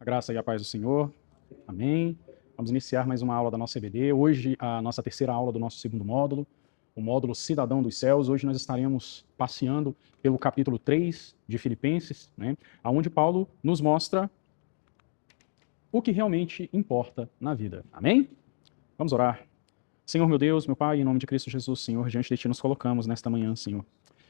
A graça e a paz do Senhor. Amém. Vamos iniciar mais uma aula da nossa EBD. Hoje, a nossa terceira aula do nosso segundo módulo, o módulo Cidadão dos Céus. Hoje nós estaremos passeando pelo capítulo 3 de Filipenses, onde Paulo nos mostra o que realmente importa na vida. Amém? Vamos orar. Senhor, meu Deus, meu Pai, em nome de Cristo Jesus, Senhor, diante de Ti nos colocamos nesta manhã, Senhor.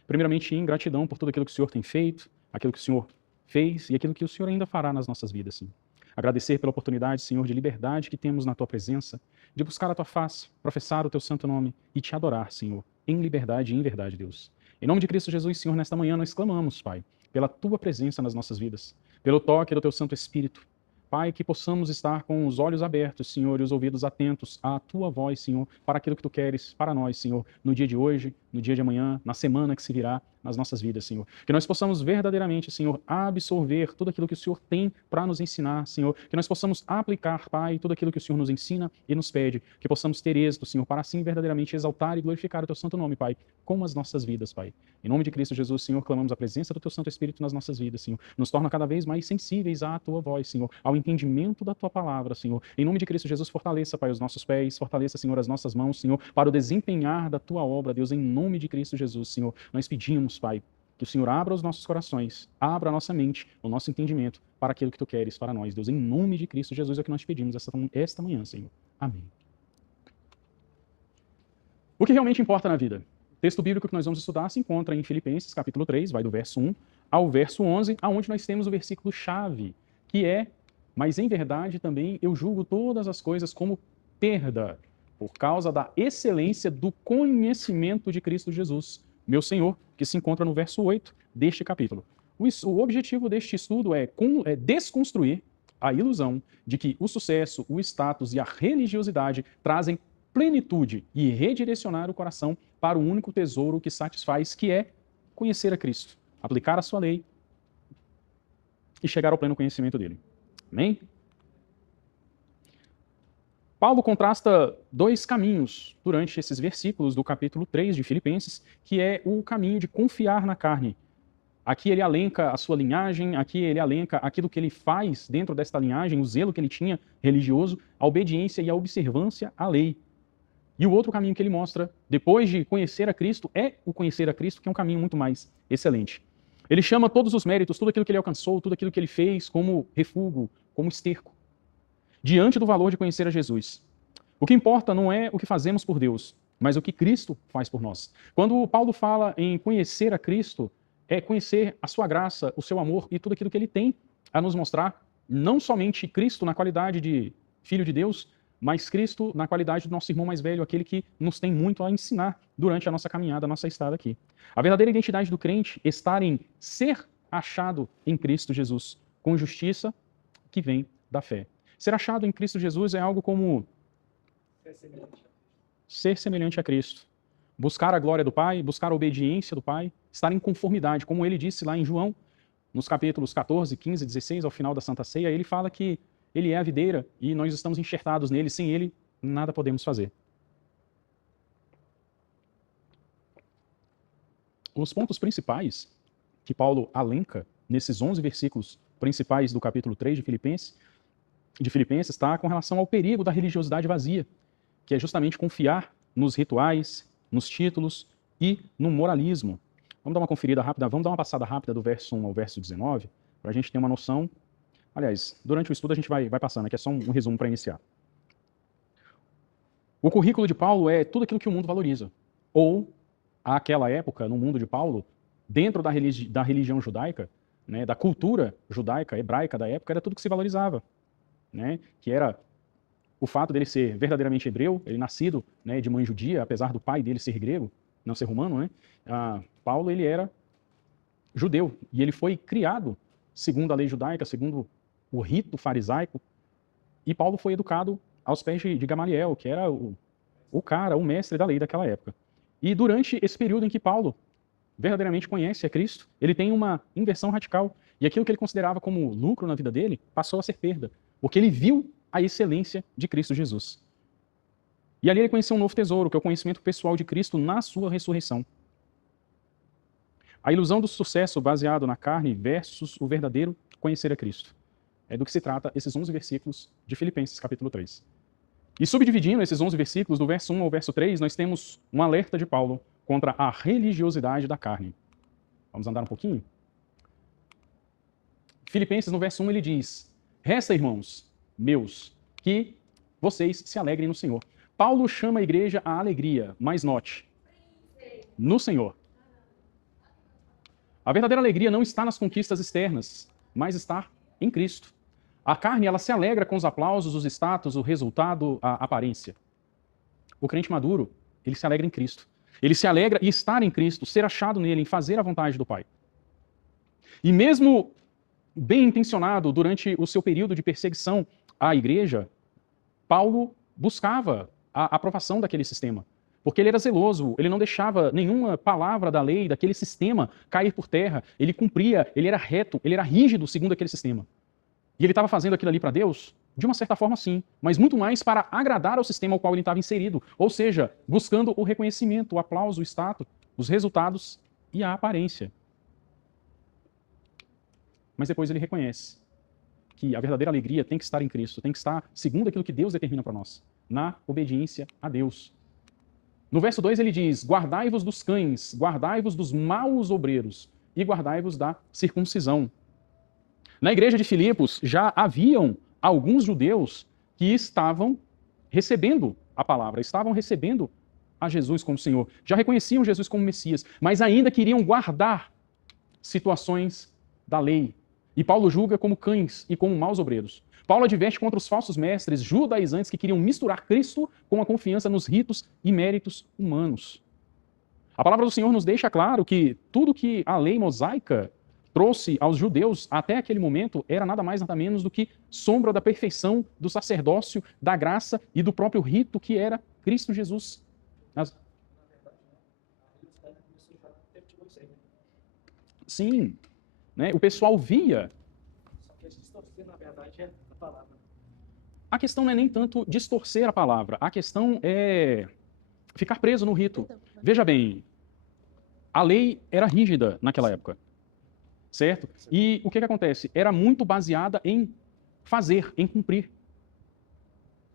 Primeiramente, em gratidão por tudo aquilo que o Senhor tem feito, aquilo que o Senhor fez e aquilo que o Senhor ainda fará nas nossas vidas, Senhor. Agradecer pela oportunidade, Senhor, de liberdade que temos na Tua presença, de buscar a Tua face, professar o Teu santo nome e Te adorar, Senhor, em liberdade e em verdade, Deus. Em nome de Cristo Jesus, Senhor, nesta manhã nós clamamos, Pai, pela Tua presença nas nossas vidas, pelo toque do Teu Santo Espírito. Pai, que possamos estar com os olhos abertos, Senhor, e os ouvidos atentos à Tua voz, Senhor, para aquilo que Tu queres para nós, Senhor, no dia de hoje, no dia de amanhã, na semana que se virá, nas nossas vidas, Senhor. Que nós possamos verdadeiramente, Senhor, absorver tudo aquilo que o Senhor tem para nos ensinar, Senhor. Que nós possamos aplicar, Pai, tudo aquilo que o Senhor nos ensina e nos pede. Que possamos ter êxito, Senhor, para assim verdadeiramente exaltar e glorificar o Teu santo nome, Pai, com as nossas vidas, Pai. Em nome de Cristo Jesus, Senhor, clamamos a presença do Teu Santo Espírito nas nossas vidas, Senhor. Nos torna cada vez mais sensíveis à Tua voz, Senhor, ao entendimento da Tua palavra, Senhor. Em nome de Cristo Jesus, fortaleça, Pai, os nossos pés, fortaleça, Senhor, as nossas mãos, Senhor, para o desempenhar da Tua obra, Deus, em nome de Cristo Jesus, Senhor. Nós pedimos, Pai, que o Senhor abra os nossos corações, abra a nossa mente, o nosso entendimento para aquilo que Tu queres para nós, Deus. Em nome de Cristo Jesus é o que nós te pedimos esta manhã, Senhor. Amém. O que realmente importa na vida? O texto bíblico que nós vamos estudar se encontra em Filipenses, capítulo 3, vai do verso 1 ao verso 11, aonde nós temos o versículo-chave, que é: mas em verdade também eu julgo todas as coisas como perda, por causa da excelência do conhecimento de Cristo Jesus, meu Senhor, que se encontra no verso 8 deste capítulo. O objetivo deste estudo é desconstruir a ilusão de que o sucesso, o status e a religiosidade trazem plenitude e redirecionar o coração para o único tesouro que satisfaz, que é conhecer a Cristo, aplicar a sua lei e chegar ao pleno conhecimento dele. Amém? Paulo contrasta dois caminhos durante esses versículos do capítulo 3 de Filipenses, que é o caminho de confiar na carne. Aqui ele alenca a sua linhagem, aqui ele alenca aquilo que ele faz dentro desta linhagem, o zelo que ele tinha religioso, a obediência e a observância à lei. E o outro caminho que ele mostra, depois de conhecer a Cristo, é o conhecer a Cristo, que é um caminho muito mais excelente. Ele chama todos os méritos, tudo aquilo que ele alcançou, tudo aquilo que ele fez como refúgio, como esterco, diante do valor de conhecer a Jesus. O que importa não é o que fazemos por Deus, mas o que Cristo faz por nós. Quando Paulo fala em conhecer a Cristo, é conhecer a sua graça, o seu amor e tudo aquilo que ele tem a nos mostrar, não somente Cristo na qualidade de Filho de Deus, mas Cristo na qualidade do nosso irmão mais velho, aquele que nos tem muito a ensinar durante a nossa caminhada, a nossa estada aqui. A verdadeira identidade do crente está em ser achado em Cristo Jesus, com justiça que vem da fé. Ser achado em Cristo Jesus é algo como ser semelhante a Cristo. Buscar a glória do Pai, buscar a obediência do Pai, estar em conformidade, como ele disse lá em João, nos capítulos 14, 15, 16, ao final da Santa Ceia, ele fala que ele é a videira e nós estamos enxertados nele, sem ele nada podemos fazer. Os pontos principais que Paulo alenca nesses 11 versículos principais do capítulo 3 de Filipenses está com relação ao perigo da religiosidade vazia, que é justamente confiar nos rituais, nos títulos e no moralismo. Vamos dar uma conferida rápida, vamos dar uma passada rápida do verso 1 ao verso 19, para a gente ter uma noção. Aliás, durante o estudo a gente vai passando, aqui é só um resumo para iniciar. O currículo de Paulo é tudo aquilo que o mundo valoriza. Ou, àquela época, no mundo de Paulo, dentro da religião judaica, da cultura judaica, hebraica da época, era tudo que se valorizava. Que era o fato dele ser verdadeiramente hebreu, ele nascido de mãe judia, apesar do pai dele ser grego, não ser romano, Paulo ele era judeu, e ele foi criado segundo a lei judaica, segundo o rito farisaico, e Paulo foi educado aos pés de Gamaliel, que era o mestre da lei daquela época. E durante esse período em que Paulo verdadeiramente conhece a Cristo, ele tem uma inversão radical, e aquilo que ele considerava como lucro na vida dele passou a ser perda, porque ele viu a excelência de Cristo Jesus. E ali ele conheceu um novo tesouro, que é o conhecimento pessoal de Cristo na sua ressurreição. A ilusão do sucesso baseado na carne versus o verdadeiro conhecer a Cristo. é do que se trata esses 11 versículos de Filipenses, capítulo 3. E subdividindo esses 11 versículos, do verso 1 ao verso 3, nós temos um alerta de Paulo contra a religiosidade da carne. Vamos andar um pouquinho? Filipenses, no verso 1, ele diz: resta, irmãos meus, que vocês se alegrem no Senhor. Paulo chama a igreja à alegria, mas note, no Senhor. A verdadeira alegria não está nas conquistas externas, mas está em Cristo. A carne, ela se alegra com os aplausos, os status, o resultado, a aparência. O crente maduro, ele se alegra em Cristo. Ele se alegra em estar em Cristo, ser achado nele, em fazer a vontade do Pai. E mesmo bem intencionado durante o seu período de perseguição à igreja, Paulo buscava a aprovação daquele sistema. Porque ele era zeloso, ele não deixava nenhuma palavra da lei, daquele sistema, cair por terra. Ele cumpria, ele era reto, ele era rígido segundo aquele sistema. E ele estava fazendo aquilo ali para Deus? De uma certa forma, sim. Mas muito mais para agradar ao sistema ao qual ele estava inserido. Ou seja, buscando o reconhecimento, o aplauso, o status, os resultados e a aparência. Mas depois ele reconhece que a verdadeira alegria tem que estar em Cristo, tem que estar segundo aquilo que Deus determina para nós, na obediência a Deus. No verso 2 ele diz: guardai-vos dos cães, guardai-vos dos maus obreiros e guardai-vos da circuncisão. Na igreja de Filipos já haviam alguns judeus que estavam recebendo a palavra, estavam recebendo a Jesus como Senhor, já reconheciam Jesus como Messias, mas ainda queriam guardar situações da lei. E Paulo julga como cães e como maus obreiros. Paulo adverte contra os falsos mestres judaizantes que queriam misturar Cristo com a confiança nos ritos e méritos humanos. A palavra do Senhor nos deixa claro que tudo que a lei mosaica trouxe aos judeus até aquele momento era nada mais nada menos do que sombra da perfeição do sacerdócio, da graça e do próprio rito que era Cristo Jesus. Sim, né? O pessoal via. Só que a distorcer, na verdade, é a palavra. A questão não é nem tanto distorcer a palavra, a questão é ficar preso no rito. Veja bem, a lei era rígida naquela época. Certo? E o que acontece? Era muito baseada em fazer, em cumprir.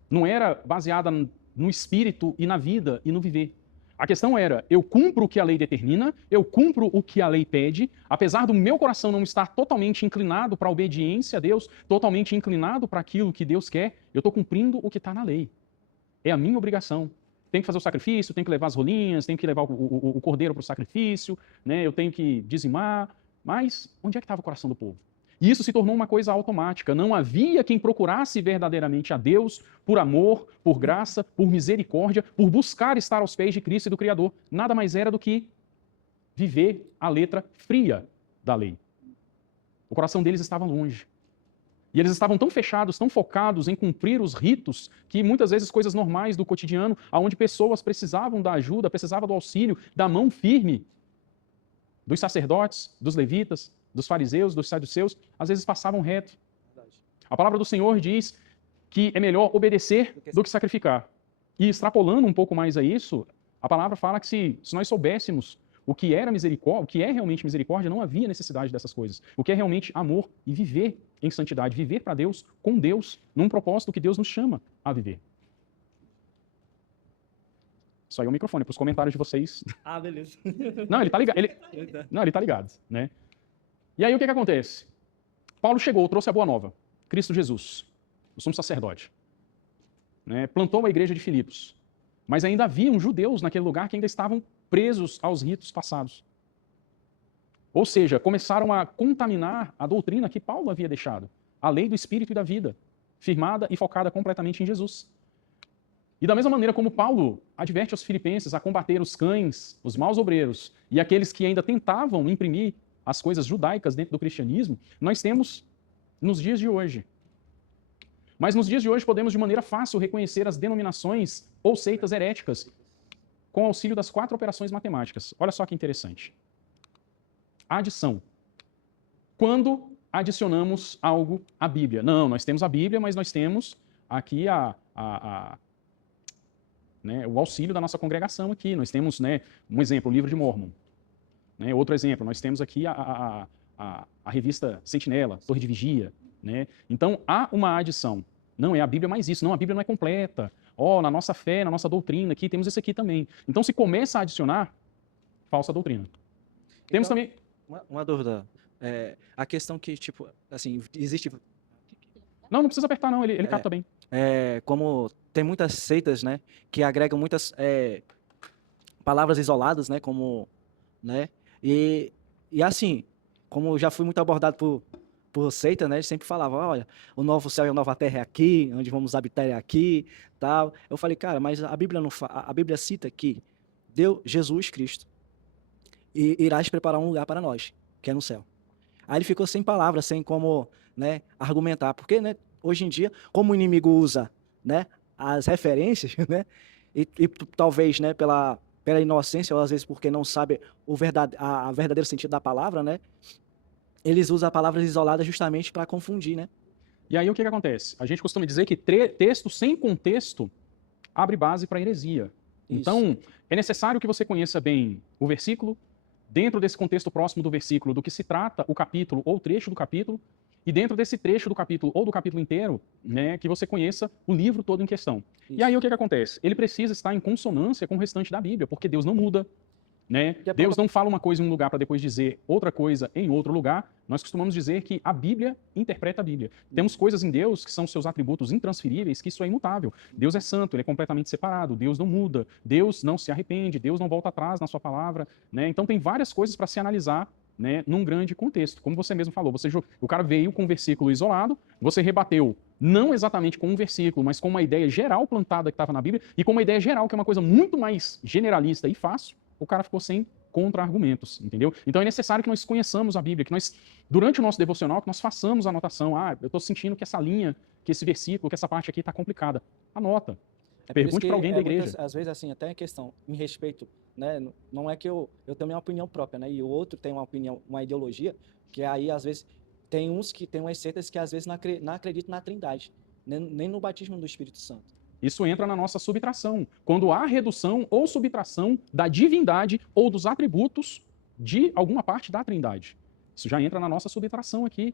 Não era baseada no espírito e na vida e no viver. A questão era, eu cumpro o que a lei determina, eu cumpro o que a lei pede, apesar do meu coração não estar totalmente inclinado para a obediência a Deus, totalmente inclinado para aquilo que Deus quer, eu estou cumprindo o que está na lei. É a minha obrigação. Tenho que fazer o sacrifício, tenho que levar as rolinhas, tenho que levar o cordeiro para o sacrifício, né? Eu tenho que dizimar. Mas onde é que estava o coração do povo? E isso se tornou uma coisa automática. Não havia quem procurasse verdadeiramente a Deus por amor, por graça, por misericórdia, por buscar estar aos pés de Cristo e do Criador. Nada mais era do que viver a letra fria da lei. O coração deles estava longe. E eles estavam tão fechados, tão focados em cumprir os ritos, que muitas vezes coisas normais do cotidiano, onde pessoas precisavam da ajuda, precisavam do auxílio, da mão firme dos sacerdotes, dos levitas, dos fariseus, dos saduceus, às vezes passavam reto. A palavra do Senhor diz que é melhor obedecer do que sacrificar. E extrapolando um pouco mais a isso, a palavra fala que se nós soubéssemos o que era misericórdia, o que é realmente misericórdia, não havia necessidade dessas coisas. O que é realmente amor e viver em santidade, viver para Deus, com Deus, num propósito que Deus nos chama a viver. Só aí o microfone para os comentários de vocês. Ah, beleza. Não, ele tá ligado. Ele tá ligado, né? E aí o que acontece? Paulo chegou, trouxe a boa nova. Cristo Jesus, o sumo sacerdote. Né? Plantou a igreja de Filipos. Mas ainda haviam judeus naquele lugar que ainda estavam presos aos ritos passados. Ou seja, começaram a contaminar a doutrina que Paulo havia deixado. A lei do Espírito e da vida, firmada e focada completamente em Jesus. E da mesma maneira como Paulo adverte aos filipenses a combater os cães, os maus obreiros e aqueles que ainda tentavam imprimir as coisas judaicas dentro do cristianismo, nós temos nos dias de hoje. Mas nos dias de hoje podemos de maneira fácil reconhecer as denominações ou seitas heréticas com o auxílio das 4 operações matemáticas. Olha só que interessante. Adição. Quando adicionamos algo à Bíblia? Não, nós temos a Bíblia, mas nós temos aqui né, o auxílio da nossa congregação aqui. Nós temos, né, um exemplo, o livro de Mórmon. Né, outro exemplo, nós temos aqui a revista Sentinela, Torre de Vigia. né? Então, há uma adição. Não é a Bíblia mais isso. Não, a Bíblia não é completa. Na nossa fé, na nossa doutrina aqui, temos isso aqui também. Então, se começa a adicionar, falsa doutrina. Temos Então, também... uma dúvida. A questão que, tipo, assim, existe... Não precisa apertar não, ele capta bem. Como tem muitas seitas, né, que agregam muitas palavras isoladas, né, como, né, e assim, como já fui muito abordado por seita, né, eles sempre falavam, olha, o novo céu e a nova terra é aqui, onde vamos habitar é aqui, tal. Eu falei, cara, mas a Bíblia a Bíblia cita que Jesus Cristo irás preparar um lugar para nós, que é no céu. Aí ele ficou sem palavras, sem como, né, argumentar, porque, né, hoje em dia, como o inimigo usa, né, as referências, né, e talvez, né, pela inocência ou às vezes porque não sabe a verdadeiro sentido da palavra, né, eles usam palavras isoladas justamente para confundir, né? E aí o que acontece? A gente costuma dizer que texto sem contexto abre base para heresia. Isso. Então, é necessário que você conheça bem o versículo, dentro desse contexto próximo do versículo, do que se trata o capítulo ou trecho do capítulo, e dentro desse trecho do capítulo ou do capítulo inteiro, né, que você conheça o livro todo em questão. Isso. E aí o que acontece? Ele precisa estar em consonância com o restante da Bíblia, porque Deus não muda, né? Deus não fala uma coisa em um lugar para depois dizer outra coisa em outro lugar. Nós costumamos dizer que a Bíblia interpreta a Bíblia. Temos coisas em Deus que são seus atributos intransferíveis, que isso é imutável. Deus é santo, ele é completamente separado, Deus não muda, Deus não se arrepende, Deus não volta atrás na sua palavra, né? Então tem várias coisas para se analisar, né, num grande contexto. Como você mesmo falou, o cara veio com um versículo isolado, você rebateu não exatamente com um versículo, mas com uma ideia geral plantada que estava na Bíblia, e com uma ideia geral que é uma coisa muito mais generalista e fácil, o cara ficou sem contra-argumentos, entendeu? Então é necessário que nós conheçamos a Bíblia, que nós, durante o nosso devocional, que nós façamos a anotação. Eu estou sentindo que essa linha, que esse versículo, que essa parte aqui está complicada. Anota. Pergunte para alguém da igreja. Às vezes, assim, até a questão, em respeito, né, não é que eu tenho minha opinião própria, né, e o outro tem uma opinião, uma ideologia, que aí, às vezes, tem uns que tem umas seitas que, às vezes, não acreditam na Trindade, nem no batismo do Espírito Santo. Isso entra na nossa subtração. Quando há redução ou subtração da divindade ou dos atributos de alguma parte da Trindade. Isso já entra na nossa subtração aqui.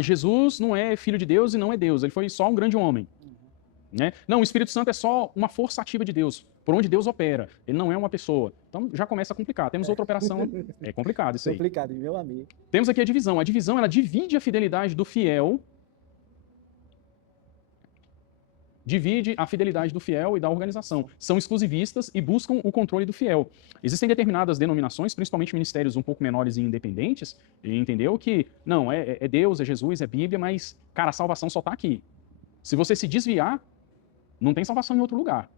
Jesus não é filho de Deus e não é Deus, ele foi só um grande homem. Né? Não, o Espírito Santo é só uma força ativa de Deus, por onde Deus opera. Ele não é uma pessoa. Então já começa a complicar. Temos outra operação. É complicado isso aí. Complicado, meu amigo. Temos aqui a divisão. A divisão, ela divide a fidelidade do fiel. Divide a fidelidade do fiel e da organização. São exclusivistas e buscam o controle do fiel. Existem determinadas denominações, principalmente ministérios um pouco menores e independentes, e entendeu que, não, é Deus, é Jesus, é Bíblia, mas, cara, a salvação só está aqui. Se você se desviar, não tem salvação em outro lugar.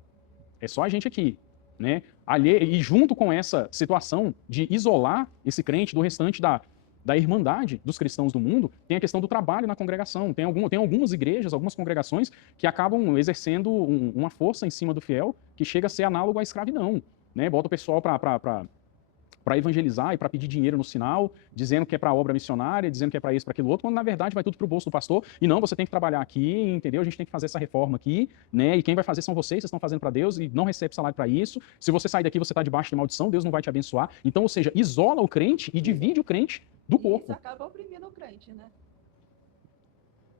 É só a gente aqui, né? E junto com essa situação de isolar esse crente do restante da irmandade dos cristãos do mundo, tem a questão do trabalho na congregação. Tem algumas igrejas, algumas congregações que acabam exercendo uma força em cima do fiel que chega a ser análogo à escravidão, né? Bota o pessoal para evangelizar e para pedir dinheiro no sinal, dizendo que é para obra missionária, dizendo que é para isso, para aquilo outro, quando na verdade vai tudo para o bolso do pastor. E não, você tem que trabalhar aqui, entendeu? A gente tem que fazer essa reforma aqui, né? E quem vai fazer são vocês estão fazendo para Deus e não recebe salário para isso. Se você sair daqui, você está debaixo de maldição, Deus não vai te abençoar. Então, ou seja, isola o crente e divide o crente do corpo. Isso acaba oprimindo o crente, né?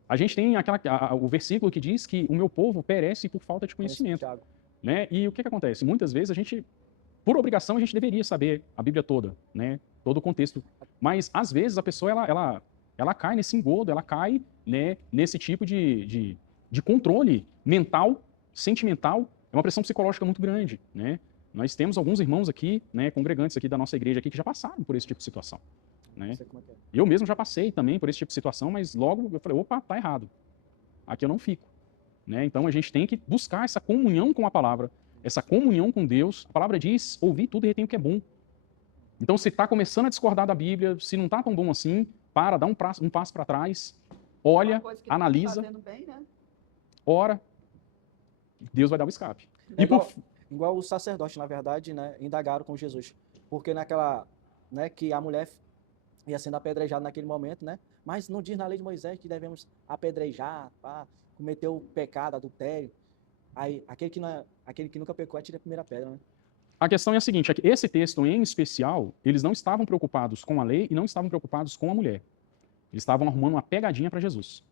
A gente tem o versículo que diz que o meu povo perece por falta de conhecimento, né? E o que acontece? Muitas vezes a gente, por obrigação, a gente deveria saber a Bíblia toda, né? Todo o contexto. Mas, às vezes, a pessoa, ela cai nesse engodo, ela cai, né, nesse tipo de controle mental, sentimental. É uma pressão psicológica muito grande, né? Nós temos alguns irmãos aqui, né, congregantes aqui da nossa igreja aqui, que já passaram por esse tipo de situação, né? Eu mesmo já passei também por esse tipo de situação, mas logo eu falei, opa, tá errado. Aqui eu não fico, né? Então, a gente tem que buscar essa comunhão com a palavra, essa comunhão com Deus. A palavra diz, ouvir tudo e retém o que é bom. Então, se está começando a discordar da Bíblia, se não está tão bom assim, dá um passo para trás, olha, analisa, Bem, né? ora, Deus vai dar o escape. Igual os sacerdotes, na verdade, né, indagaram com Jesus. Porque naquela, né, que a mulher ia sendo apedrejada naquele momento, né? Mas não diz na lei de Moisés que devemos apedrejar, cometer o pecado, adultério. Aí, aquele que nunca pecou, atira a primeira pedra, né? A questão é a seguinte, esse texto em especial, eles não estavam preocupados com a lei e não estavam preocupados com a mulher. Eles estavam arrumando uma pegadinha para Jesus.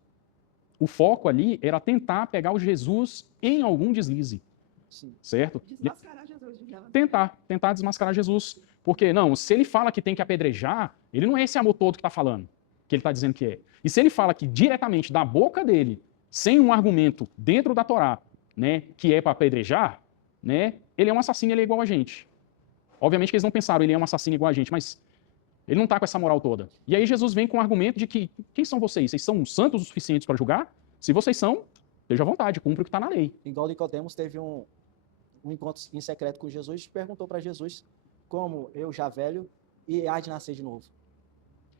O foco ali era tentar pegar o Jesus em algum deslize, Sim. certo? Desmascarar Jesus, digamos. Tentar desmascarar Jesus. Porque, não, se ele fala que tem que apedrejar, ele não é esse amor todo que está falando, que ele está dizendo que é. E se ele fala que diretamente da boca dele, sem um argumento dentro da Torá, né, que é para apedrejar, né, ele é um assassino, ele é igual a gente. Obviamente que eles não pensaram, ele é um assassino igual a gente, mas ele não está com essa moral toda. E aí Jesus vem com o argumento de que, quem são vocês? Vocês são santos o suficientes para julgar? Se vocês são, esteja à vontade, cumpre o que está na lei. Igual Nicodemos teve um encontro em secreto com Jesus e perguntou para Jesus como eu já velho e há de nascer de novo,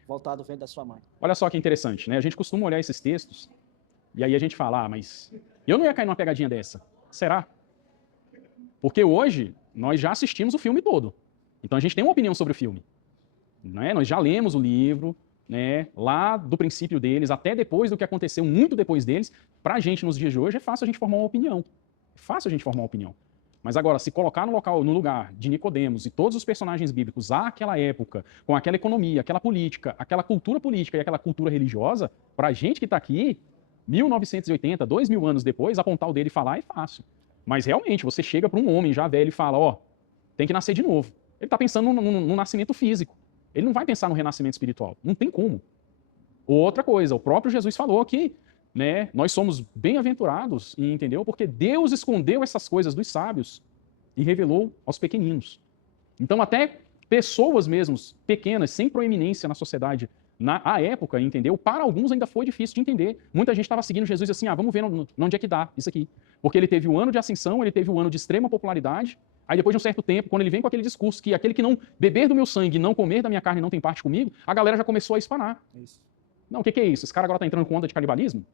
voltar do ventre da sua mãe. Olha só que interessante, né? A gente costuma olhar esses textos e aí a gente fala, mas eu não ia cair numa pegadinha dessa. Será? Porque hoje nós já assistimos o filme todo. Então a gente tem uma opinião sobre o filme. Né? Nós já lemos o livro, né? Lá do princípio deles, até depois do que aconteceu, muito depois deles. Para a gente, nos dias de hoje, é fácil a gente formar uma opinião. É fácil a gente formar uma opinião. Mas agora, se colocar no lugar de Nicodemos e todos os personagens bíblicos àquela época, com aquela economia, aquela política, aquela cultura política e aquela cultura religiosa, para a gente que está aqui, 1980, 2000 anos depois, apontar o dedo e falar é fácil. Mas realmente, você chega para um homem já velho e fala, ó, tem que nascer de novo. Ele está pensando no nascimento físico. Ele não vai pensar no renascimento espiritual. Não tem como. Outra coisa, o próprio Jesus falou que, né, nós somos bem-aventurados, entendeu? Porque Deus escondeu essas coisas dos sábios e revelou aos pequeninos. Então, até pessoas mesmo, pequenas, sem proeminência na sociedade, à época, entendeu? Para alguns ainda foi difícil de entender. Muita gente estava seguindo Jesus assim, vamos ver onde é que dá isso aqui. Porque ele teve o ano de ascensão, ele teve o ano de extrema popularidade. Aí depois de um certo tempo, quando ele vem com aquele discurso que aquele que não beber do meu sangue e não comer da minha carne não tem parte comigo, a galera já começou a espanar. Isso. Não, o que é isso? Esse cara agora está entrando com onda de canibalismo?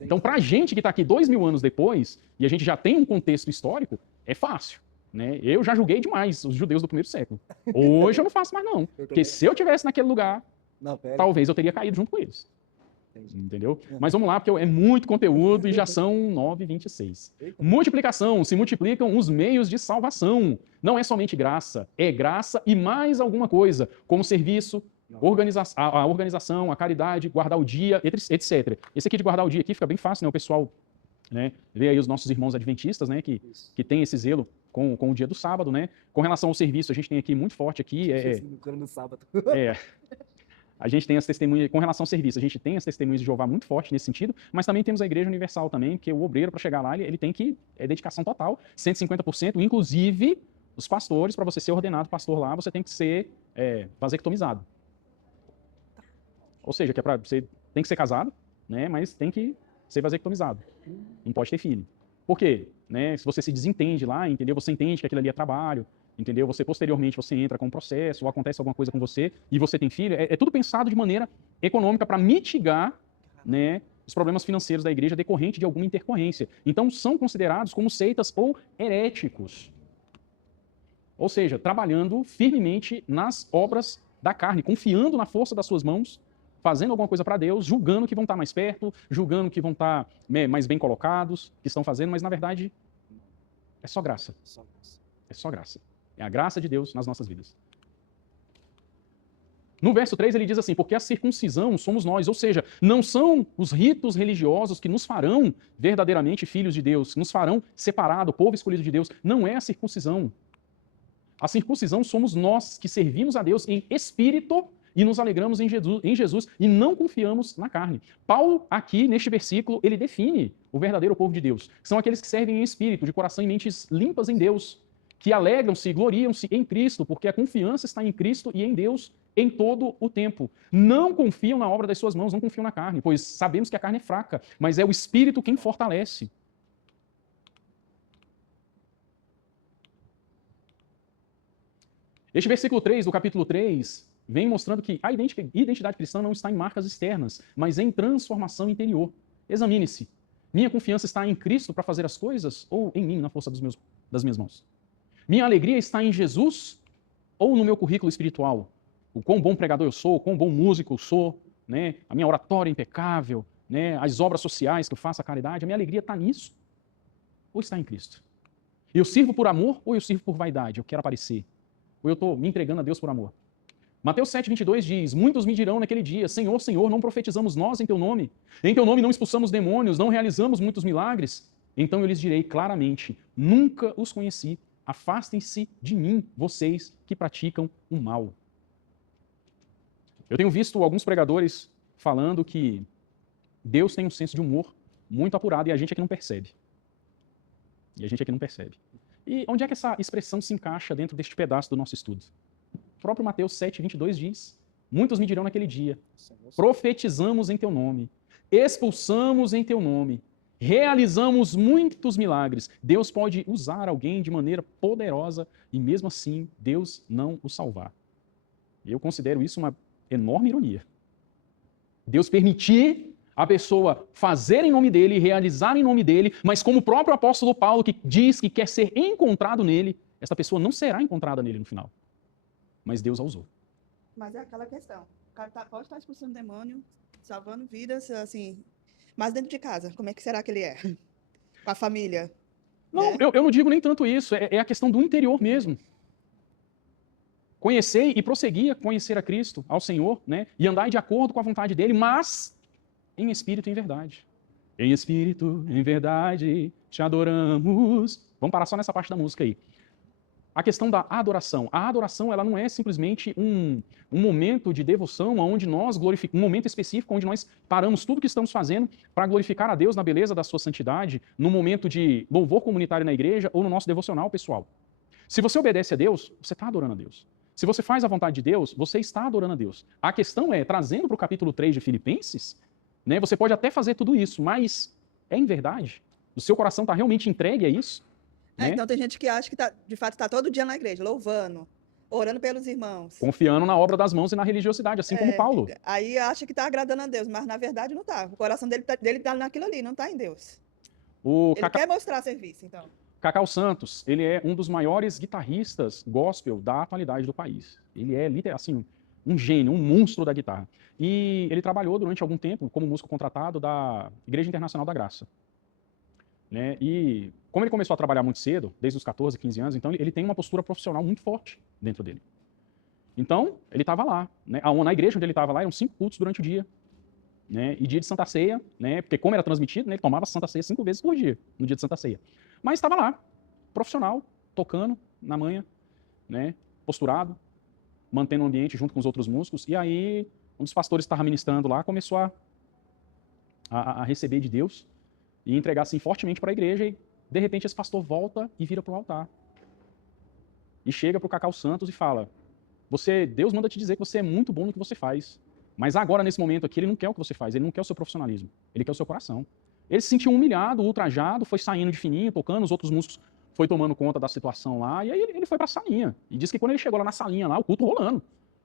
Então, para a gente que está aqui 2000 anos depois, e a gente já tem um contexto histórico, é fácil. Né? Eu já julguei demais os judeus do primeiro século. Hoje eu não faço mais não. Porque se eu estivesse naquele lugar, talvez eu teria caído junto com eles. Entendeu? Mas vamos lá, porque é muito conteúdo e já são 9h26. Multiplicação. Se multiplicam os meios de salvação. Não é somente graça. É graça e mais alguma coisa, como serviço, a organização, a caridade, guardar o dia, etc. Esse aqui de guardar o dia aqui fica bem fácil, né? O pessoal, né, vê aí os nossos irmãos adventistas, né, que tem esse zelo com o dia do sábado, né? Com relação ao serviço, a gente tem aqui muito forte aqui. No sábado. A gente tem as testemunhas, com relação ao serviço, a gente tem as testemunhas de Jeová muito forte nesse sentido, mas também temos a Igreja Universal também, porque o obreiro, para chegar lá, ele tem que, dedicação total, 150%, inclusive os pastores, para você ser ordenado pastor lá, você tem que ser vasectomizado. Ou seja, que você tem que ser casado, né, mas tem que ser vasectomizado. Não pode ter filho. Por quê? Né, se você se desentende lá, entendeu? Você entende que aquilo ali é trabalho, entendeu? Você posteriormente você entra com um processo, ou acontece alguma coisa com você, e você tem filho, é tudo pensado de maneira econômica para mitigar, né, os problemas financeiros da igreja decorrente de alguma intercorrência. Então são considerados como seitas ou heréticos. Ou seja, trabalhando firmemente nas obras da carne, confiando na força das suas mãos, fazendo alguma coisa para Deus, julgando que vão estar mais perto, julgando que vão estar mais bem colocados, que estão fazendo, mas na verdade é só graça. É só graça. É a graça de Deus nas nossas vidas. No verso 3 ele diz assim, porque a circuncisão somos nós, ou seja, não são os ritos religiosos que nos farão verdadeiramente filhos de Deus, que nos farão separado, povo escolhido de Deus. Não é a circuncisão. A circuncisão somos nós que servimos a Deus em espírito e nos alegramos em Jesus e não confiamos na carne. Paulo, aqui, neste versículo, ele define o verdadeiro povo de Deus. São aqueles que servem em espírito, de coração e mentes limpas em Deus, que alegram-se e gloriam-se em Cristo, porque a confiança está em Cristo e em Deus em todo o tempo. Não confiam na obra das suas mãos, não confiam na carne, pois sabemos que a carne é fraca, mas é o Espírito quem fortalece. Este versículo 3 do capítulo 3 vem mostrando que a identidade cristã não está em marcas externas, mas em transformação interior. Examine-se. Minha confiança está em Cristo para fazer as coisas ou em mim, na força das minhas mãos? Minha alegria está em Jesus ou no meu currículo espiritual? O quão bom pregador eu sou, o quão bom músico eu sou, né? A minha oratória é impecável, né? As obras sociais que eu faço, a caridade, a minha alegria está nisso? Ou está em Cristo? Eu sirvo por amor ou eu sirvo por vaidade? Eu quero aparecer? Ou eu estou me entregando a Deus por amor? Mateus 7:22 diz: muitos me dirão naquele dia, Senhor, Senhor, não profetizamos nós em teu nome? Em teu nome não expulsamos demônios, não realizamos muitos milagres? Então eu lhes direi claramente, nunca os conheci, afastem-se de mim, vocês que praticam o mal. Eu tenho visto alguns pregadores falando que Deus tem um senso de humor muito apurado e a gente é que não percebe. E onde é que essa expressão se encaixa dentro deste pedaço do nosso estudo? O próprio Mateus 7:22 diz: muitos me dirão naquele dia, profetizamos em teu nome, expulsamos em teu nome, realizamos muitos milagres. Deus pode usar alguém de maneira poderosa e mesmo assim Deus não o salvar. E eu considero isso uma enorme ironia. Deus permitir a pessoa fazer em nome dele, realizar em nome dele, mas como o próprio apóstolo Paulo que diz que quer ser encontrado nele, essa pessoa não será encontrada nele no final. Mas Deus a usou. Mas é aquela questão. O cara pode estar expulsando demônio, salvando vidas, assim. Mas dentro de casa, como é que será que ele é? Com a família? Não, né? eu não digo nem tanto isso, é a questão do interior mesmo. Conhecer e prosseguir a conhecer a Cristo, ao Senhor, né? E andar de acordo com a vontade dele, mas em espírito e em verdade. Em espírito, em verdade, te adoramos. Vamos parar só nessa parte da música aí. A questão da adoração. A adoração, ela não é simplesmente um momento de devoção onde nós glorificamos, um momento específico onde nós paramos tudo que estamos fazendo para glorificar a Deus na beleza da sua santidade, no momento de louvor comunitário na igreja ou no nosso devocional pessoal. Se você obedece a Deus, você está adorando a Deus. Se você faz a vontade de Deus, você está adorando a Deus. A questão é, trazendo para o capítulo 3 de Filipenses, né, você pode até fazer tudo isso, mas é em verdade? O seu coração está realmente entregue a isso? Né? Então tem gente que acha que de fato está todo dia na igreja, louvando, orando pelos irmãos. Confiando na obra das mãos e na religiosidade, assim como Paulo. Aí acha que está agradando a Deus, mas na verdade não está. O coração dele tá naquilo ali, não está em Deus. Ele quer mostrar serviço, então. Cacau Santos, ele é um dos maiores guitarristas gospel da atualidade do país. Ele é, assim, um gênio, um monstro da guitarra. E ele trabalhou durante algum tempo como músico contratado da Igreja Internacional da Graça. Né? E como ele começou a trabalhar muito cedo, desde os 14, 15 anos, então ele tem uma postura profissional muito forte dentro dele. Então, ele estava lá. Né? Na igreja onde ele estava lá, eram 5 cultos durante o dia. Né? E dia de Santa Ceia, né? Porque como era transmitido, né? Ele tomava Santa Ceia 5 vezes por dia, no dia de Santa Ceia. Mas estava lá, profissional, tocando na manhã, né? Posturado, mantendo o ambiente junto com os outros músicos. E aí, um dos pastores que estava ministrando lá começou a receber de Deus e entregar assim fortemente para a igreja. E de repente esse pastor volta e vira para o altar. E chega para o Cacau Santos e fala: Deus manda te dizer que você é muito bom no que você faz. Mas agora, nesse momento aqui, ele não quer o que você faz, ele não quer o seu profissionalismo, ele quer o seu coração. Ele se sentiu humilhado, ultrajado, foi saindo de fininho, tocando, os outros músicos foi tomando conta da situação lá, e aí ele foi para a salinha. E disse que quando ele chegou lá na salinha, lá, o culto rolando,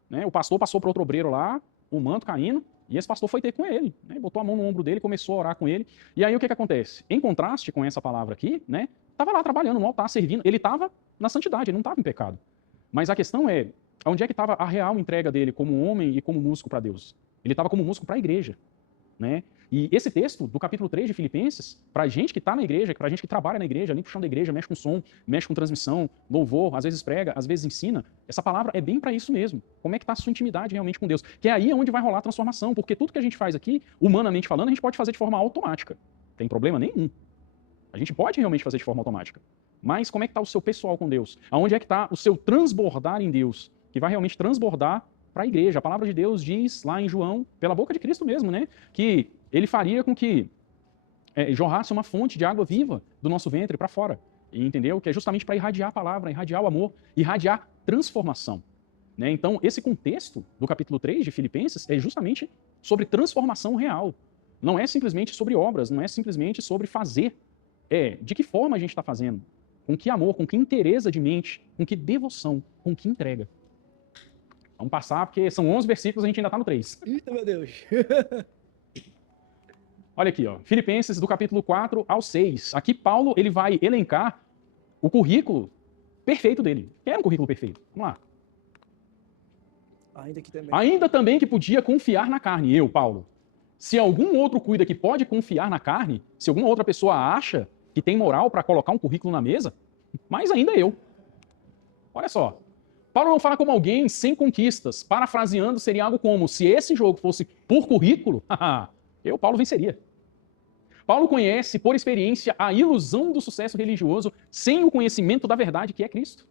né? O pastor passou para outro obreiro lá, o manto caindo, e esse pastor foi ter com ele, né? Botou a mão no ombro dele, começou a orar com ele. E aí o que acontece? Em contraste com essa palavra aqui, né? Estava lá trabalhando no altar, servindo, ele estava na santidade, ele não estava em pecado. Mas a questão é, onde é que estava a real entrega dele como homem e como músico para Deus? Ele estava como músico para a igreja, né? E esse texto do capítulo 3 de Filipenses, para a gente que está na igreja, para a gente que trabalha na igreja, limpa o chão da igreja, mexe com som, mexe com transmissão, louvor, às vezes prega, às vezes ensina, essa palavra é bem para isso mesmo. Como é que está a sua intimidade realmente com Deus? Que é aí onde vai rolar a transformação, porque tudo que a gente faz aqui, humanamente falando, a gente pode fazer de forma automática. Não tem problema nenhum. A gente pode realmente fazer de forma automática. Mas como é que está o seu pessoal com Deus? Aonde é que está o seu transbordar em Deus? Que vai realmente transbordar para a igreja. A palavra de Deus diz lá em João, pela boca de Cristo mesmo, né? Que ele faria com que jorrasse uma fonte de água viva do nosso ventre para fora. E entendeu? Que é justamente para irradiar a palavra, irradiar o amor, irradiar transformação. Né? Então, esse contexto do capítulo 3 de Filipenses é justamente sobre transformação real. Não é simplesmente sobre obras, não é simplesmente sobre fazer. É de que forma a gente está fazendo, com que amor, com que inteireza de mente, com que devoção, com que entrega. Vamos passar, porque são 11 versículos, a gente ainda está no 3. Eita, meu Deus. Olha aqui, ó, Filipenses do capítulo 4 ao 6. Aqui Paulo ele vai elencar o currículo perfeito dele. Quem era um currículo perfeito? Vamos lá. Ainda também que podia confiar na carne. Eu, Paulo. Se algum outro cuida que pode confiar na carne, se alguma outra pessoa acha que tem moral para colocar um currículo na mesa, mais ainda eu. Olha só. Paulo não fala como alguém sem conquistas. Parafraseando, seria algo como, se esse jogo fosse por currículo, eu, Paulo, venceria. Paulo conhece, por experiência, a ilusão do sucesso religioso sem o conhecimento da verdade que é Cristo.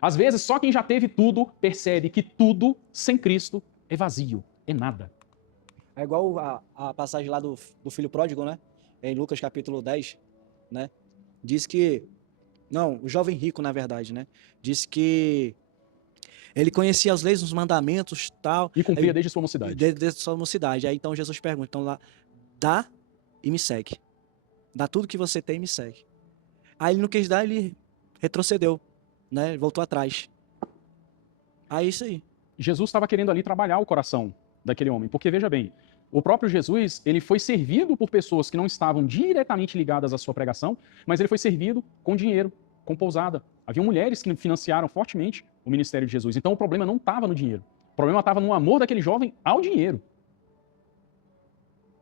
Às vezes, só quem já teve tudo percebe que tudo sem Cristo é vazio, é nada. É igual a passagem lá do filho pródigo, né? Em Lucas capítulo 10, né? Diz que... Não, o jovem rico, na verdade, né? Diz que ele conhecia as leis, os mandamentos, tal. E cumpria desde sua mocidade. Desde sua mocidade. Aí então Jesus pergunta, então lá, dá e me segue. Dá tudo que você tem e me segue. Aí ele não quis dar, ele retrocedeu, né? Ele voltou atrás. Aí isso aí. Jesus estava querendo ali trabalhar o coração daquele homem, porque veja bem, o próprio Jesus, ele foi servido por pessoas que não estavam diretamente ligadas à sua pregação, mas ele foi servido com dinheiro, com pousada. Havia mulheres que financiaram fortemente o ministério de Jesus. Então o problema não estava no dinheiro. O problema estava no amor daquele jovem ao dinheiro.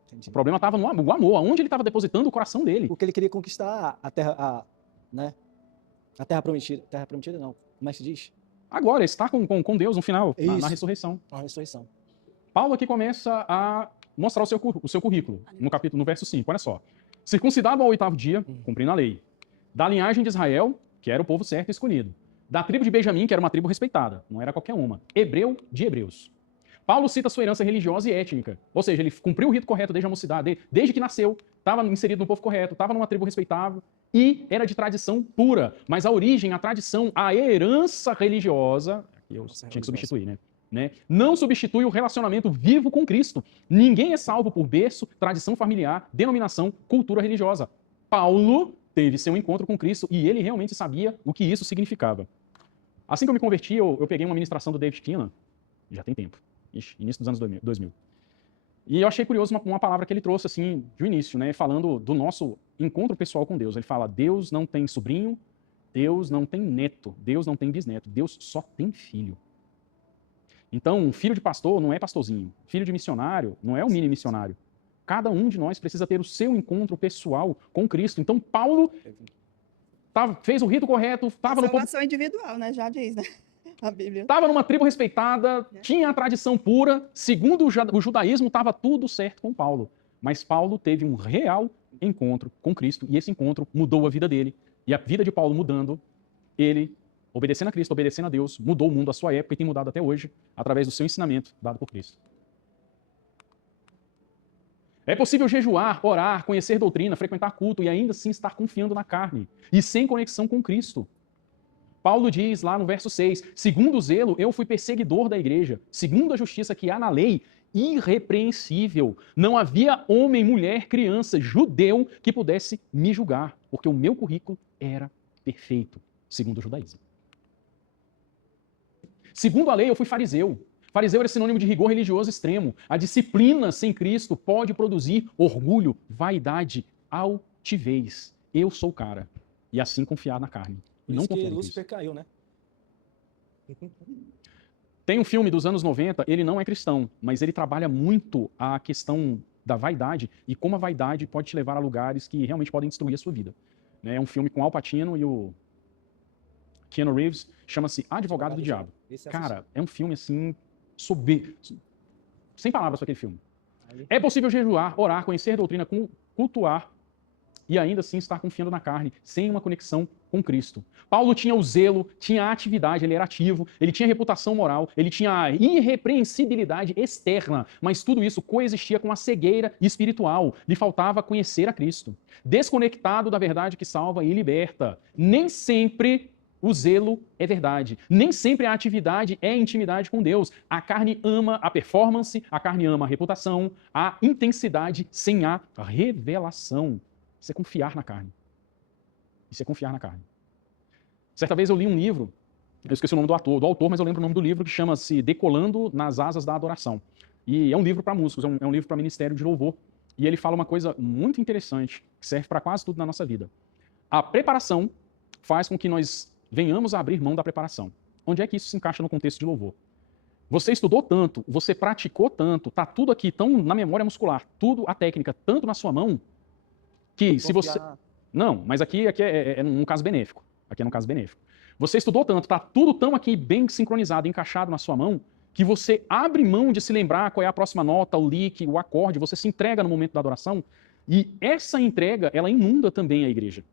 Entendi. O problema estava no amor, aonde ele estava depositando o coração dele. Porque ele queria conquistar a terra, né? A terra prometida. Terra prometida não. Como é que se diz? Agora, estar com Deus no final, na Isso. ressurreição. A ressurreição. Paulo aqui começa a mostrar o seu currículo, no verso 5, olha só. Circuncidado ao 8º dia, cumprindo a lei. Da linhagem de Israel, que era o povo certo e escolhido. Da tribo de Benjamim, que era uma tribo respeitada, não era qualquer uma. Hebreu de hebreus. Paulo cita sua herança religiosa e étnica, ou seja, ele cumpriu o rito correto desde a mocidade, desde que nasceu, estava inserido no povo correto, estava numa tribo respeitável e era de tradição pura. Mas a origem, a tradição, a herança religiosa, aqui eu tinha que substituir, né? Não substitui o relacionamento vivo com Cristo. Ninguém é salvo por berço, tradição familiar, denominação, cultura religiosa. Paulo teve seu encontro com Cristo e ele realmente sabia o que isso significava. Assim que eu me converti, eu peguei uma ministração do David Kinlan, já tem tempo, início dos anos 2000. E eu achei curioso uma palavra que ele trouxe assim, de início, né, falando do nosso encontro pessoal com Deus. Ele fala, Deus não tem sobrinho, Deus não tem neto, Deus não tem bisneto, Deus só tem filho. Então, filho de pastor não é pastorzinho. Filho de missionário não é um mini missionário. Cada um de nós precisa ter o seu encontro pessoal com Cristo. Então, Paulo fez o rito correto, estava no povo... Salvação individual, né? Já diz, né? A Bíblia. Estava numa tribo respeitada, tinha a tradição pura, segundo o judaísmo, estava tudo certo com Paulo. Mas Paulo teve um real encontro com Cristo, e esse encontro mudou a vida dele. E a vida de Paulo mudando, ele... obedecendo a Cristo, obedecendo a Deus, mudou o mundo à sua época e tem mudado até hoje, através do seu ensinamento dado por Cristo. É possível jejuar, orar, conhecer doutrina, frequentar culto e ainda assim estar confiando na carne e sem conexão com Cristo. Paulo diz lá no verso 6, segundo o zelo, eu fui perseguidor da igreja, segundo a justiça que há na lei, irrepreensível. Não havia homem, mulher, criança, judeu que pudesse me julgar, porque o meu currículo era perfeito, segundo o judaísmo. Segundo a lei, eu fui fariseu. Fariseu era sinônimo de rigor religioso extremo. A disciplina sem Cristo pode produzir orgulho, vaidade, altivez. Eu sou o cara. E assim confiar na carne. E não confiar em Cristo. Lúcifer caiu, né? Tem um filme dos anos 90, ele não é cristão, mas ele trabalha muito a questão da vaidade e como a vaidade pode te levar a lugares que realmente podem destruir a sua vida. É um filme com Al Pacino e o Keanu Reeves, chama-se Advogado do Diabo. Cara, é um filme assim, sem palavras para aquele filme. É possível jejuar, orar, conhecer doutrina, cultuar e ainda assim estar confiando na carne, sem uma conexão com Cristo. Paulo tinha o zelo, tinha a atividade, ele era ativo, ele tinha reputação moral, ele tinha a irrepreensibilidade externa, mas tudo isso coexistia com a cegueira espiritual. Lhe faltava conhecer a Cristo. Desconectado da verdade que salva e liberta. Nem sempre o zelo é verdade. Nem sempre a atividade é intimidade com Deus. A carne ama a performance, a carne ama a reputação, a intensidade sem a revelação. Isso é confiar na carne. Isso é confiar na carne. Certa vez eu li um livro, eu esqueci o nome do autor, mas eu lembro o nome do livro, que chama-se Decolando nas Asas da Adoração. E é um livro para músicos, é um livro para ministério de louvor. E ele fala uma coisa muito interessante, que serve para quase tudo na nossa vida. A preparação faz com que nós venhamos a abrir mão da preparação. Onde é que isso se encaixa no contexto de louvor? Você estudou tanto, você praticou tanto, tá tudo aqui tão na memória muscular, tudo a técnica, tanto na sua mão, que se você... Não, mas aqui é num caso benéfico. Aqui é num caso benéfico. Você estudou tanto, está tudo tão aqui bem sincronizado, encaixado na sua mão, que você abre mão de se lembrar qual é a próxima nota, o lick, o acorde, você se entrega no momento da adoração, e essa entrega, ela inunda também a igreja.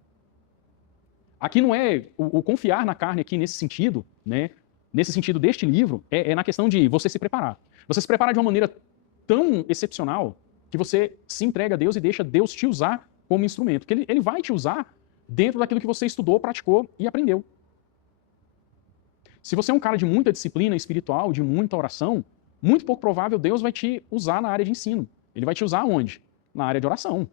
Aqui não é o confiar na carne aqui nesse sentido, né? Nesse sentido deste livro, é na questão de você se preparar. Você se prepara de uma maneira tão excepcional que você se entrega a Deus e deixa Deus te usar como instrumento. Porque ele vai te usar dentro daquilo que você estudou, praticou e aprendeu. Se você é um cara de muita disciplina espiritual, de muita oração, muito pouco provável Deus vai te usar na área de ensino. Ele vai te usar onde? Na área de oração.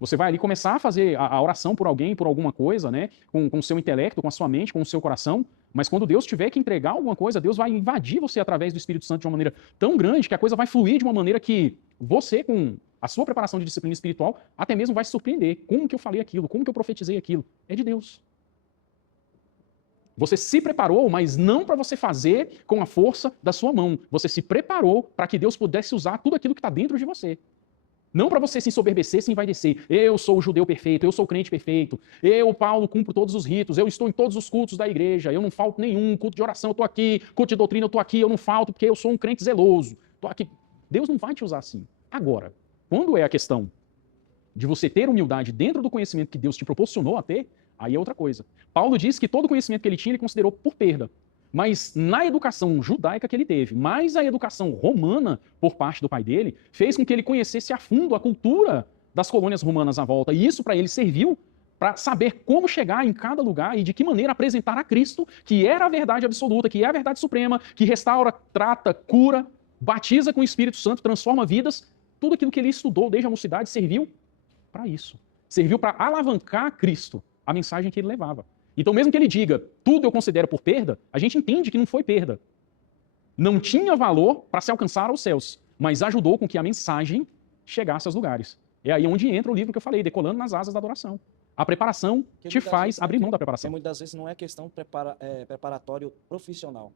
Você vai ali começar a fazer a oração por alguém, por alguma coisa, né? Com o seu intelecto, com a sua mente, com o seu coração. Mas quando Deus tiver que entregar alguma coisa, Deus vai invadir você através do Espírito Santo de uma maneira tão grande que a coisa vai fluir de uma maneira que você, com a sua preparação de disciplina espiritual, até mesmo vai se surpreender. Como que eu falei aquilo? Como que eu profetizei aquilo? É de Deus. Você se preparou, mas não para você fazer com a força da sua mão. Você se preparou para que Deus pudesse usar tudo aquilo que está dentro de você. Não para você se ensoberbecer, se envaidecer. Eu sou o judeu perfeito, eu sou o crente perfeito. Eu, Paulo, cumpro todos os ritos. Eu estou em todos os cultos da igreja. Eu não falto nenhum. Culto de oração, eu estou aqui. Culto de doutrina, eu estou aqui. Eu não falto porque eu sou um crente zeloso. Estou aqui. Deus não vai te usar assim. Agora, quando é a questão de você ter humildade dentro do conhecimento que Deus te proporcionou a ter, aí é outra coisa. Paulo diz que todo conhecimento que ele tinha, ele considerou por perda. Mas na educação judaica que ele teve, mais a educação romana por parte do pai dele, fez com que ele conhecesse a fundo a cultura das colônias romanas à volta. E isso para ele serviu para saber como chegar em cada lugar e de que maneira apresentar a Cristo, que era a verdade absoluta, que é a verdade suprema, que restaura, trata, cura, batiza com o Espírito Santo, transforma vidas. Tudo aquilo que ele estudou desde a mocidade serviu para isso. Serviu para alavancar Cristo, a mensagem que ele levava. Então, mesmo que ele diga, tudo eu considero por perda, a gente entende que não foi perda. Não tinha valor para se alcançar aos céus, mas ajudou com que a mensagem chegasse aos lugares. É aí onde entra o livro que eu falei, Decolando nas Asas da Adoração. A preparação te faz abrir mão da preparação. Muitas das vezes não é questão preparatório profissional,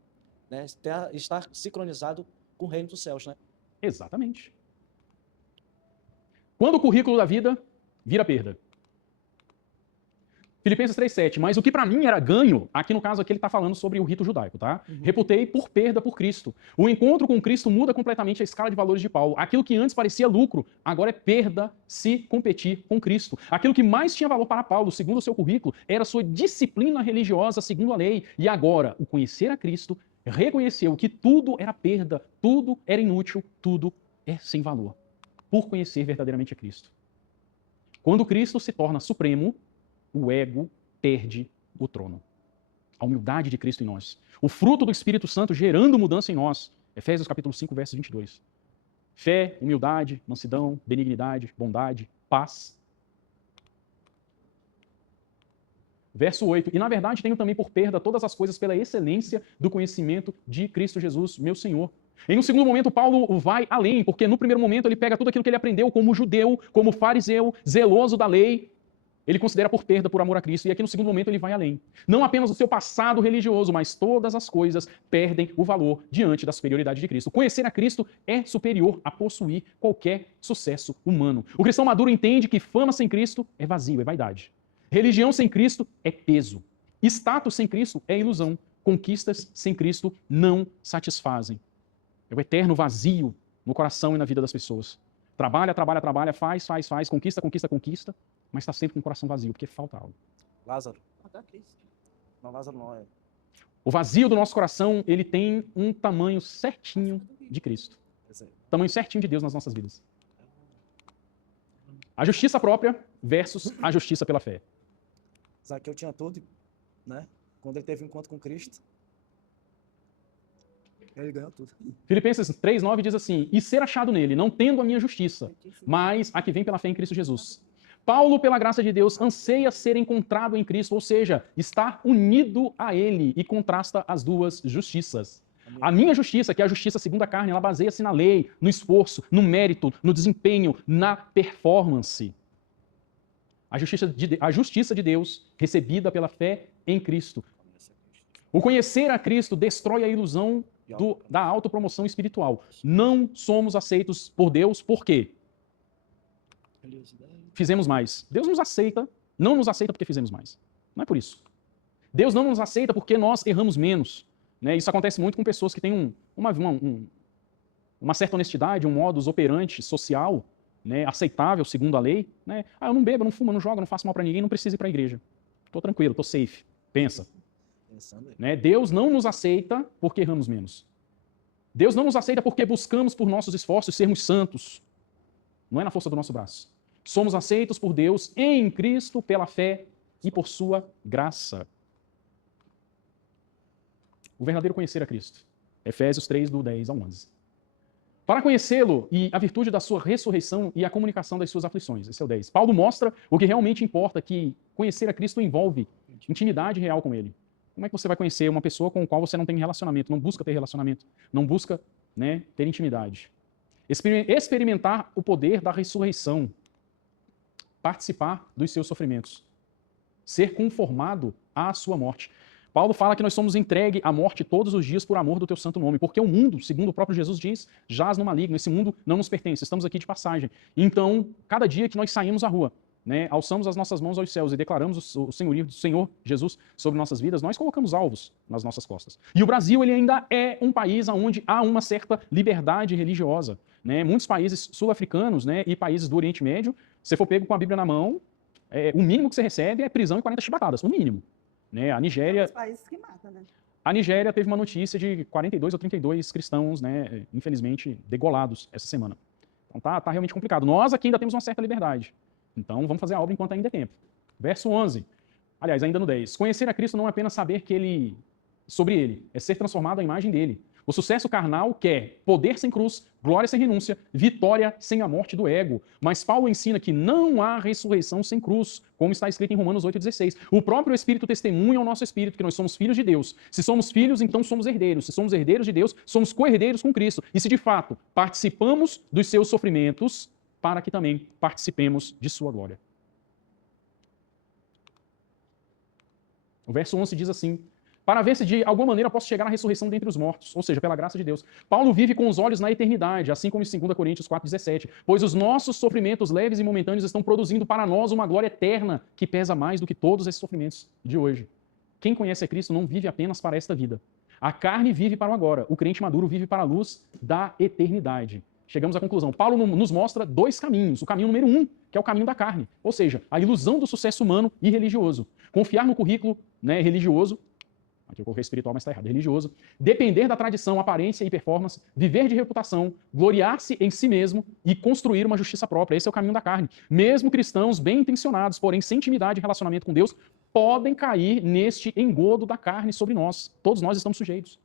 né? Estar sincronizado com o reino dos céus, né? Exatamente. Quando o currículo da vida vira perda. Filipenses 3,7, mas o que para mim era ganho, aqui no caso aqui ele está falando sobre o rito judaico, tá? Reputei por perda por Cristo. O encontro com Cristo muda completamente a escala de valores de Paulo. Aquilo que antes parecia lucro, agora é perda se competir com Cristo. Aquilo que mais tinha valor para Paulo, segundo o seu currículo, era a sua disciplina religiosa segundo a lei. E agora, o conhecer a Cristo reconheceu que tudo era perda, tudo era inútil, tudo é sem valor, por conhecer verdadeiramente a Cristo. Quando Cristo se torna supremo, o ego perde o trono. A humildade de Cristo em nós. O fruto do Espírito Santo gerando mudança em nós. Efésios capítulo 5, verso 22. Fé, humildade, mansidão, benignidade, bondade, paz. Verso 8. E na verdade tenho também por perda todas as coisas pela excelência do conhecimento de Cristo Jesus, meu Senhor. Em um segundo momento, Paulo vai além, porque no primeiro momento ele pega tudo aquilo que ele aprendeu como judeu, como fariseu, zeloso da lei. Ele considera por perda por amor a Cristo. E aqui no segundo momento ele vai além. Não apenas o seu passado religioso, mas todas as coisas perdem o valor diante da superioridade de Cristo. Conhecer a Cristo é superior a possuir qualquer sucesso humano. O cristão maduro entende que fama sem Cristo é vazio, é vaidade. Religião sem Cristo é peso. Status sem Cristo é ilusão. Conquistas sem Cristo não satisfazem. É o eterno vazio no coração e na vida das pessoas. Trabalha, trabalha, trabalha, faz, conquista, conquista, conquista, mas está sempre com o coração vazio, porque falta algo. Lázaro. Falta Cristo. Não, Lázaro não é. O vazio do nosso coração, ele tem um tamanho certinho de Cristo. Tamanho certinho de Deus nas nossas vidas. A justiça própria versus a justiça pela fé. Zaqueu tinha tudo, né? Quando ele teve um encontro com Cristo, ele ganhou tudo. Filipenses 3,9 diz assim, e ser achado nele, não tendo a minha justiça, mas a que vem pela fé em Cristo Jesus. Paulo, pela graça de Deus, anseia ser encontrado em Cristo, ou seja, estar unido a ele e contrasta as duas justiças. Amém. A minha justiça, que é a justiça segundo a carne, ela baseia-se na lei, no esforço, no mérito, no desempenho, na performance. A justiça de Deus, recebida pela fé em Cristo. O conhecer a Cristo destrói a ilusão da autopromoção espiritual. Não somos aceitos por Deus, por quê? Fizemos mais. Deus nos aceita, não nos aceita porque fizemos mais. Não é por isso. Deus não nos aceita porque nós erramos menos. Né? Isso acontece muito com pessoas que têm uma certa honestidade, um modus operandi social, né, aceitável segundo a lei. Né? Eu não bebo, não fumo, não jogo, não faço mal para ninguém, não preciso ir para a igreja. Estou tranquilo, estou safe. Pensa. Né? Deus não nos aceita porque erramos menos. Deus não nos aceita porque buscamos por nossos esforços sermos santos. Não é na força do nosso braço. Somos aceitos por Deus em Cristo pela fé e por sua graça. O verdadeiro conhecer a Cristo. Efésios 3, do 10 ao 11. Para conhecê-lo e a virtude da sua ressurreição e a comunicação das suas aflições. Esse é o 10. Paulo mostra o que realmente importa, que conhecer a Cristo envolve intimidade real com ele. Como é que você vai conhecer uma pessoa com a qual você não tem relacionamento, não busca ter relacionamento, não busca, né, ter intimidade? Experimentar o poder da ressurreição, participar dos seus sofrimentos, ser conformado à sua morte. Paulo fala que nós somos entregues à morte todos os dias por amor do teu santo nome, porque o mundo, segundo o próprio Jesus diz, jaz no maligno, esse mundo não nos pertence, estamos aqui de passagem. Então, cada dia que nós saímos à rua, né, alçamos as nossas mãos aos céus e declaramos o senhorio do Senhor Jesus sobre nossas vidas, nós colocamos alvos nas nossas costas. E o Brasil, ele ainda é um país onde há uma certa liberdade religiosa. Né? Muitos países sul-africanos, né, e países do Oriente Médio, se for pego com a Bíblia na mão, o mínimo que você recebe é prisão e 40 chibatadas, o mínimo. Né? A Nigéria... Os países que matam, né? A Nigéria teve uma notícia de 42 ou 32 cristãos, né, infelizmente, degolados essa semana. Então tá realmente complicado. Nós aqui ainda temos uma certa liberdade. Então vamos fazer a obra enquanto ainda é tempo. Verso 11. Aliás, ainda no 10. Conhecer a Cristo não é apenas saber sobre ele, é ser transformado à imagem dele. O sucesso carnal quer poder sem cruz, glória sem renúncia, vitória sem a morte do ego. Mas Paulo ensina que não há ressurreição sem cruz, como está escrito em Romanos 8,16. O próprio Espírito testemunha ao nosso Espírito que nós somos filhos de Deus. Se somos filhos, então somos herdeiros. Se somos herdeiros de Deus, somos co-herdeiros com Cristo. E se de fato participamos dos seus sofrimentos, para que também participemos de sua glória. O verso 11 diz assim: para ver se de alguma maneira posso chegar à ressurreição dentre os mortos, ou seja, pela graça de Deus. Paulo vive com os olhos na eternidade, assim como em 2 Coríntios 4,17, pois os nossos sofrimentos leves e momentâneos estão produzindo para nós uma glória eterna que pesa mais do que todos esses sofrimentos de hoje. Quem conhece a Cristo não vive apenas para esta vida. A carne vive para o agora, o crente maduro vive para a luz da eternidade. Chegamos à conclusão. Paulo nos mostra dois caminhos. O caminho número 1, que é o caminho da carne, ou seja, a ilusão do sucesso humano e religioso. Confiar no currículo, né, religioso, aqui eu coloquei espiritual, mas está errado, religioso. Depender da tradição, aparência e performance, viver de reputação, gloriar-se em si mesmo e construir uma justiça própria. Esse é o caminho da carne. Mesmo cristãos bem intencionados, porém sem intimidade e relacionamento com Deus, podem cair neste engodo da carne sobre nós. Todos nós estamos sujeitos.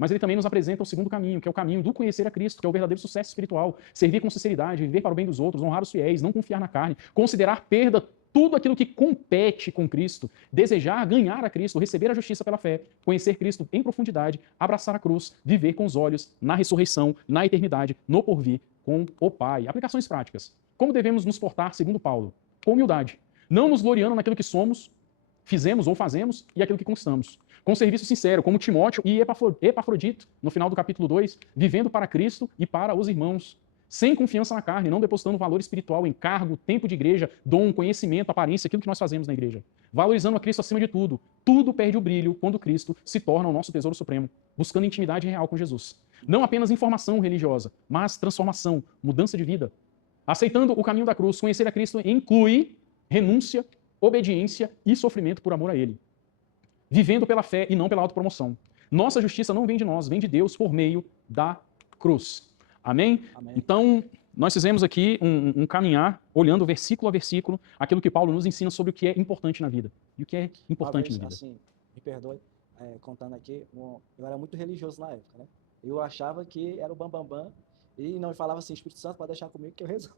Mas ele também nos apresenta o segundo caminho, que é o caminho do conhecer a Cristo, que é o verdadeiro sucesso espiritual. Servir com sinceridade, viver para o bem dos outros, honrar os fiéis, não confiar na carne, considerar perda tudo aquilo que compete com Cristo, desejar ganhar a Cristo, receber a justiça pela fé, conhecer Cristo em profundidade, abraçar a cruz, viver com os olhos na ressurreição, na eternidade, no porvir, com o Pai. Aplicações práticas. Como devemos nos portar, segundo Paulo? Com humildade. Não nos gloriando naquilo que somos, fizemos ou fazemos e aquilo que conquistamos. Com serviço sincero, como Timóteo e Epafrodito, no final do capítulo 2, vivendo para Cristo e para os irmãos. Sem confiança na carne, não depositando valor espiritual em cargo, tempo de igreja, dom, conhecimento, aparência, aquilo que nós fazemos na igreja. Valorizando a Cristo acima de tudo. Tudo perde o brilho quando Cristo se torna o nosso tesouro supremo, buscando intimidade real com Jesus. Não apenas informação religiosa, mas transformação, mudança de vida. Aceitando o caminho da cruz, conhecer a Cristo inclui renúncia, obediência e sofrimento por amor a Ele. Vivendo pela fé e não pela autopromoção. Nossa justiça não vem de nós, vem de Deus por meio da cruz. Amém? Amém. Então, nós fizemos aqui um caminhar, olhando versículo a versículo, aquilo que Paulo nos ensina sobre o que é importante na vida. E o que é importante na vida. Assim, me perdoe, contando aqui, eu era muito religioso na época, né? Eu achava que era o bambambam e não falava assim, Espírito Santo, pode deixar comigo que eu resolvo.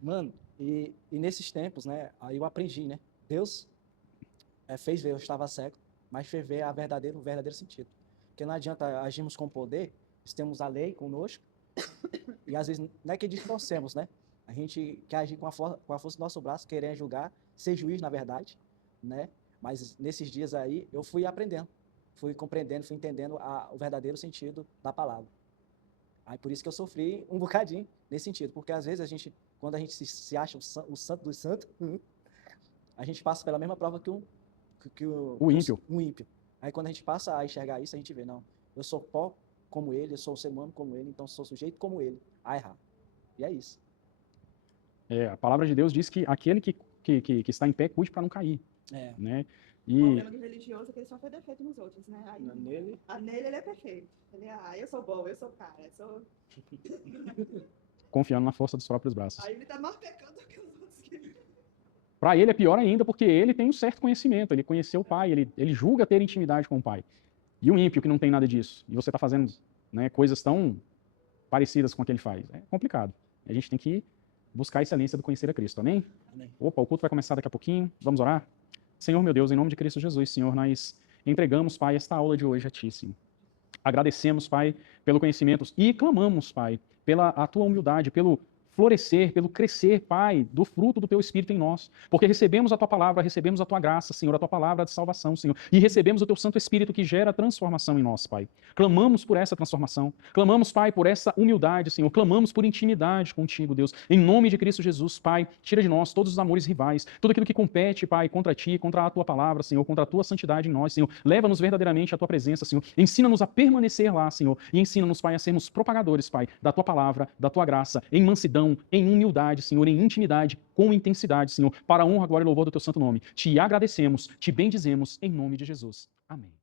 Mano, e nesses tempos, né, aí eu aprendi, né? Deus fez ver, eu estava cego, mas fez ver o verdadeiro sentido. Porque não adianta agirmos com poder, temos a lei conosco, e às vezes não é que distorcemos, né? A gente quer agir com a força do nosso braço, querendo julgar, ser juiz, na verdade, né? Mas nesses dias aí, eu fui aprendendo, fui compreendendo, fui entendendo o verdadeiro sentido da palavra. Aí por isso que eu sofri um bocadinho nesse sentido, porque às vezes quando a gente se acha o santo dos santos, a gente passa pela mesma prova que O ímpio. O ímpio. Aí quando a gente passa a enxergar isso, a gente vê, não, eu sou pó como ele, eu sou um ser humano como ele, então sou sujeito como ele, a errar. E é isso. A palavra de Deus diz que aquele que está em pé, cuide para não cair, É. né? O E problema do religioso é que ele só vê defeito nos outros, né? Aí, Nele, nele ele é perfeito. Eu sou bom, eu sou cara, eu sou... confiando na força dos próprios braços. Aí ele tá mais pecando do que os outros. Para ele é pior ainda, porque ele tem um certo conhecimento, ele conheceu o pai, ele julga ter intimidade com o pai. E o ímpio que não tem nada disso, e você está fazendo, né, coisas tão parecidas com o que ele faz, é complicado. A gente tem que buscar a excelência do conhecer a Cristo, amém? Amém. Opa, o culto vai começar daqui a pouquinho, vamos orar? Senhor meu Deus, em nome de Cristo Jesus, Senhor, nós entregamos, Pai, esta aula de hoje a Ti, Senhor. Agradecemos, Pai, pelo conhecimento e clamamos, Pai, pela a Tua humildade, pelo florescer, pelo crescer, Pai, do fruto do Teu Espírito em nós, porque recebemos a Tua palavra, recebemos a Tua graça, Senhor, a Tua palavra de salvação, Senhor, e recebemos o Teu Santo Espírito que gera transformação em nós, Pai. Clamamos por essa transformação, clamamos, Pai, por essa humildade, Senhor, clamamos por intimidade contigo, Deus, em nome de Cristo Jesus, Pai, tira de nós todos os amores rivais, tudo aquilo que compete, Pai, contra Ti, contra a Tua palavra, Senhor, contra a Tua santidade em nós, Senhor, leva-nos verdadeiramente à Tua presença, Senhor, ensina-nos a permanecer lá, Senhor, e ensina-nos, Pai, a sermos propagadores, Pai, da Tua palavra, da Tua graça, em mansidão, em humildade, Senhor, em intimidade, com intensidade, Senhor, para a honra, glória e louvor do Teu santo nome. Te agradecemos, te bendizemos, em nome de Jesus. Amém.